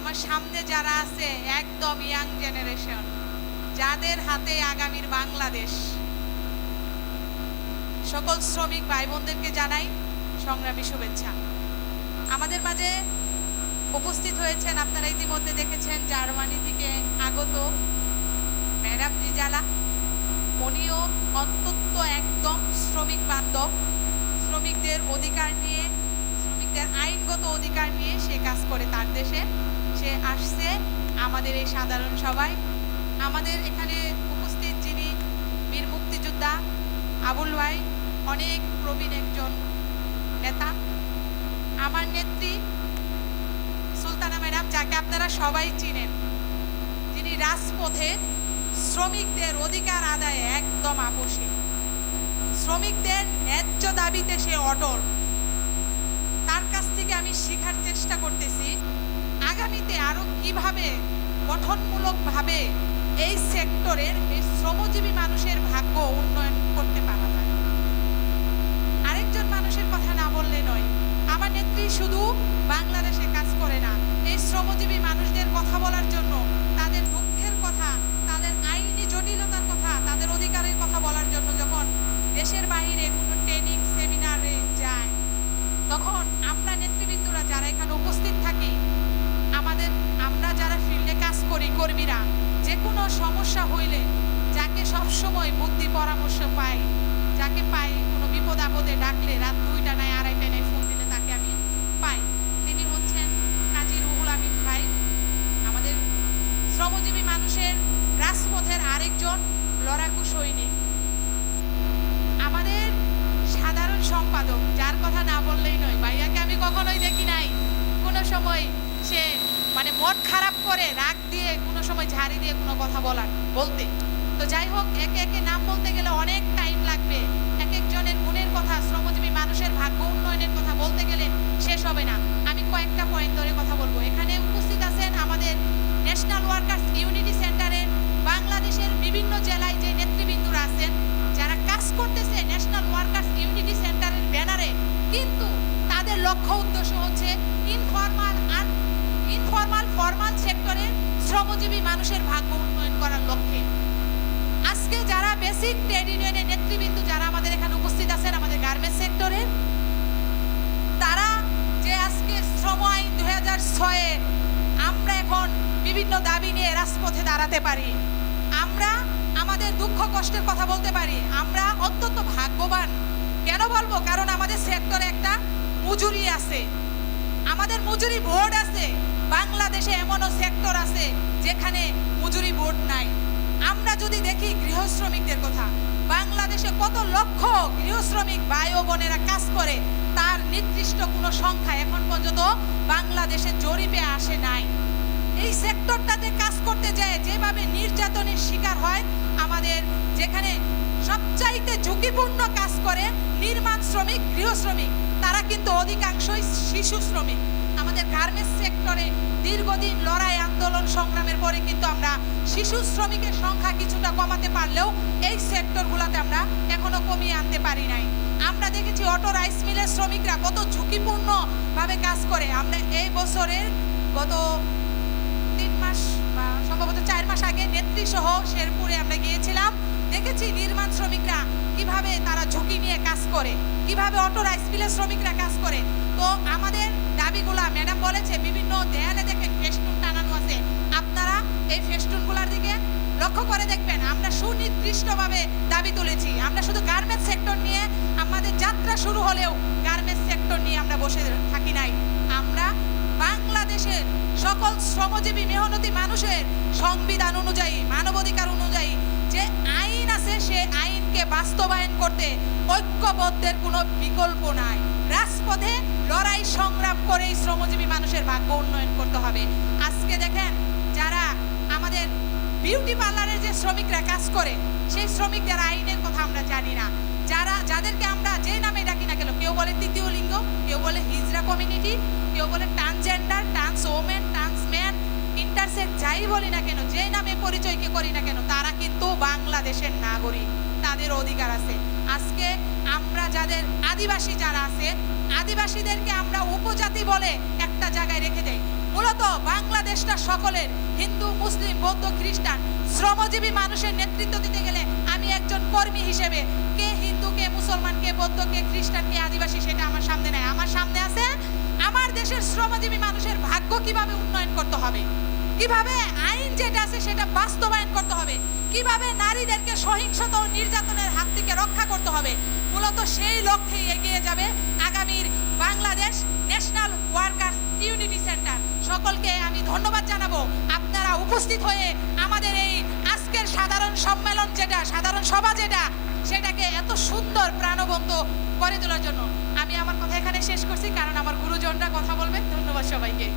আমার সামনে যারা আছে, একদম ইয়াং জেনারেশন যাদের হাতে আগামীর বাংলাদেশ। সকল শ্রমিক ভাই বোনদেরকে জানাই সংগ্রামী শুভেচ্ছা। আমাদের মাঝে উপস্থিত হয়েছেন আপনারা ইতিমধ্যে দেখেছেন জার্মানি থেকে আগত ম্যাডাম রিজালা উনিও অন্তত একদম শ্রমিক বান্ধব। শ্রমিকদের অধিকার নিয়ে, শ্রমিকদের আইনগত অধিকার নিয়ে সে কাজ করে তার দেশে। সে আসছে আমাদের এই সাধারণ সবাই আমাদের এখানে উপস্থিত যিনি বীর মুক্তিযোদ্ধা আবুল ভাই, অনেক প্রবীণ একজন নেতা। আমার নেত্রী সুলতানা ম্যাডাম, যাকে আপনারা সবাই চিনেন, যিনি রাজপথে শ্রমিকদের অধিকার আদায়ে একদম আপোষী। শ্রমিকদের ন্যায্য দাবিতে সে অটল। তার কাছ থেকে আমি শেখার চেষ্টা করতেছি আগামীতে আরও কীভাবে গঠনমূলকভাবে এই সেক্টরের এই শ্রমজীবী মানুষের ভাগ্য উন্নয়ন করতে পারা যায়? আরেকজন মানুষের কথা না বললে নয়, আমার নেত্রী শুধু বাংলাদেশে কাজ করে না, এই শ্রমজীবী মানুষদের কথা বলার জন্য, তাদের দুঃখের কথা, তাদের আইনি জটিলতার কথা, তাদের অধিকারের কথা বলার জন্য যখন দেশের বাইরে কোনো ট্রেনিং সেমিনারে যায় তখন আমরা নেতৃবৃন্দরা যারা এখানে উপস্থিত থাকি আমাদের আমরা যারা ফিল্ডে কাজ করি কর্মীরা যে কোনো সমস্যা হইলে যাকে সবসময় বুদ্ধি পরামর্শ পাই যাকে পাই কোনো বিপদ আপদে ডাকলে রাত দুইটা নাই আড়াইটা নাই ফোন দিলে তাকে আমি পাই। তিনি হচ্ছেন কাজী রুহুল আমিন ভাই। আমাদের শ্রমজীবী মানুষের রাজপথের আরেকজন লড়াকু সৈনিক। আমাদের সাধারণ সম্পাদক, যার কথা না বললেই নয়, ভাইয়াকে আমি কখনোই দেখি নাই। কোনো সময় সে মানে মন খারাপ করে, রাগ দিয়ে কোনো সময় ঝাড়ি দিয়ে কোনো কথা বলার, বলতে। তো যাই হোক, একে একে নাম বলতে গেলে অনেক টাইম লাগবে। এক একজনের গুণের কথা, শ্রমজীবী মানুষের ভাগ্য উন্নয়নের কথা বলতে গেলে শেষ হবে না। আমি কয়েকটা পয়েন্ট ধরে কথা বলব। এখানে উপস্থিত আছেন আমাদের ন্যাশনাল ওয়ার্কার্স ইউনিটি সেন্টারে বাংলাদেশের বিভিন্ন জেলায় যে নেতৃবৃন্দরা আছেন, যারা কাজ করতেছে ন্যাশনাল ওয়ার্কার্স ইউনিটি সেন্টারের ব্যানারে কিন্তু তাদের লক্ষ্য উদ্দেশ্য হচ্ছে ইনফরমাল আর ইনফরমাল ফরমাল সেক্টরের শ্রমজীবী মানুষের ভাগ্য উন্নয়ন করার লক্ষ্যে। আজকে যারা বেসিক ট্রেড ইউনিয়নের নেতৃবৃন্দ, যারা আমাদের এখানে উপস্থিত আছেন আমাদের গার্মেন্টস সেক্টরের তারা যে আজকে শ্রম আইন দুই হাজার ছয়ে আমরা এখন বিভিন্ন দাবি নিয়ে রাজপথে দাঁড়াতে পারি। আমরা আমাদের দুঃখ কষ্টের কথা বলতে পারি। আমরা অত্যন্ত ভাগ্যবান। কেন বলব? কারণ আমাদের সেক্টরে একটা মজুরি আছে। আমাদের মজুরি বোর্ড আছে। বাংলাদেশে এমনও সেক্টর আছে যেখানে মজুরি বোর্ড নাই। আমরা যদি দেখি গৃহশ্রমিকদের কথা, বাংলাদেশে কত লক্ষ গৃহ শ্রমিক ভাই ও বোনেরা কাজ করে, তার নির্দিষ্ট কোনো সংখ্যা এখন পর্যন্ত বাংলাদেশে জরিপে আসে নাই। এই সেক্টরটাতে কাজ করতে যায় যেভাবে নির্যাতনের শিকার হয়, আমাদের যেখানে সবচাইতে ঝুঁকিপূর্ণ কাজ করে নির্মাণ শ্রমিক, গৃহশ্রমিক, তারা কিন্তু অধিকাংশই শিশু শ্রমিক। আমাদের গার্মেন্টস সেক্টরে দীর্ঘদিন লড়াই, আন্দোলন, সংগ্রামের পরে কিন্তু আমরা শিশু শ্রমিকের সংখ্যা কিছুটা কমাতে পারলেও এই সেক্টরগুলোতে আমরা এখনও কমিয়ে আনতে পারি নাই। আমরা দেখেছি অটো রাইস মিলের শ্রমিকরা কত ঝুঁকিপূর্ণভাবে কাজ করে। আমরা এই বছরের গত তিন মাস বা সম্ভবত চার মাস আগে নেত্রী সহ শেরপুরে আমরা গিয়েছিলাম। দেখেছি নির্মাণ শ্রমিকরা কীভাবে তারা ঝুঁকি নিয়ে কাজ করে, কীভাবে অটো রাইস মিলের শ্রমিকরা কাজ করে। তো আমাদের দাবিগুলা ম্যাডাম বলেছে, বিভিন্ন দেয়ালে দেখেন ফেস্টুন টানানো আছে। আপনারা এই ফেস্টুনগুলোর দিকে লক্ষ্য করে দেখবেন, আমরা সুনির্দিষ্টভাবে দাবি তুলেছি। আমরা শুধু গার্মেন্টস সেক্টর নিয়ে আমাদের যাত্রা শুরু হলেও গার্মেন্টস সেক্টর নিয়ে আমরা বসে থাকি নাই। আমরা বাংলাদেশের সকল শ্রমজীবী, মেহনতি মানুষের সংবিধান অনুযায়ী, মানবাধিকার অনুযায়ী যে আইন আছে, সে আইনকে বাস্তবায়ন করতে ঐক্যবদ্ধের কোনো বিকল্প নাই। রাজপথে লড়াই সংগ্রাম করেই শ্রমজীবী মানুষের ভাগ্য উন্নয়ন করতে হবে। আজকে দেখেন যারা আমাদের বিউটি পার্লারের যে শ্রমিকরা কাজ করে, সেই শ্রমিকদের আইনের কথা আমরা জানি না। যারা, যাদেরকে আমরা যে নামে ডাকি না কেন, কেউ বলে তৃতীয় লিঙ্গ, কেউ বলে হিজরা কমিউনিটি, কেউ বলে transgender trans women trans man intersex যাই বলি না কেন, যে নামে পরিচয়কে করি না কেন, তারা কিন্তু বাংলাদেশের নাগরিক। তাদের অধিকার আছে। আজকে আমরা যাদের আদিবাসী যারা আছে, আদিবাসীদেরকে আমরা উপজাতি বলে একটা জায়গায় রেখে দেই। মূলত বাংলাদেশ দেশটা সকলের, হিন্দু, মুসলিম, বৌদ্ধ, খ্রিস্টান, শ্রমজীবী মানুষের নেতৃত্ব দিতে গেলে আমি একজন কর্মী হিসেবে কে হিন্দু, কে মুসলমান, কে বৌদ্ধ, কে খ্রিস্টান, কে আদিবাসী সেটা আমার সামনে নাই। আমার সামনে আছে আমার দেশের শ্রমজীবী মানুষের ভাগ্য কীভাবে উন্নয়ন করতে হবে? কীভাবে আইন যেটা আছে সেটা বাস্তবায়ন করতে হবে। কীভাবে নারীদেরকে সহিংসতা ও নির্যাতনের হাত থেকে রক্ষা করতে হবে? মূলত সেই লক্ষ্যেই এগিয়ে যাবে আগামীর Bangladesh National Workers Unity Centre. সকলকে আমি ধন্যবাদ জানাব। আপনারা উপস্থিত হয়ে আমাদের এই আজকের সাধারণ সম্মেলন যেটা, সাধারণ সভা যেটা, সেটাকে এত সুন্দর প্রাণবন্ত করে তোলার জন্য। আমি আমার কথা এখানে শেষ করছি, কারণ আমার গুরুজনরা কথা বলবেন ধন্যবাদ সবাইকে।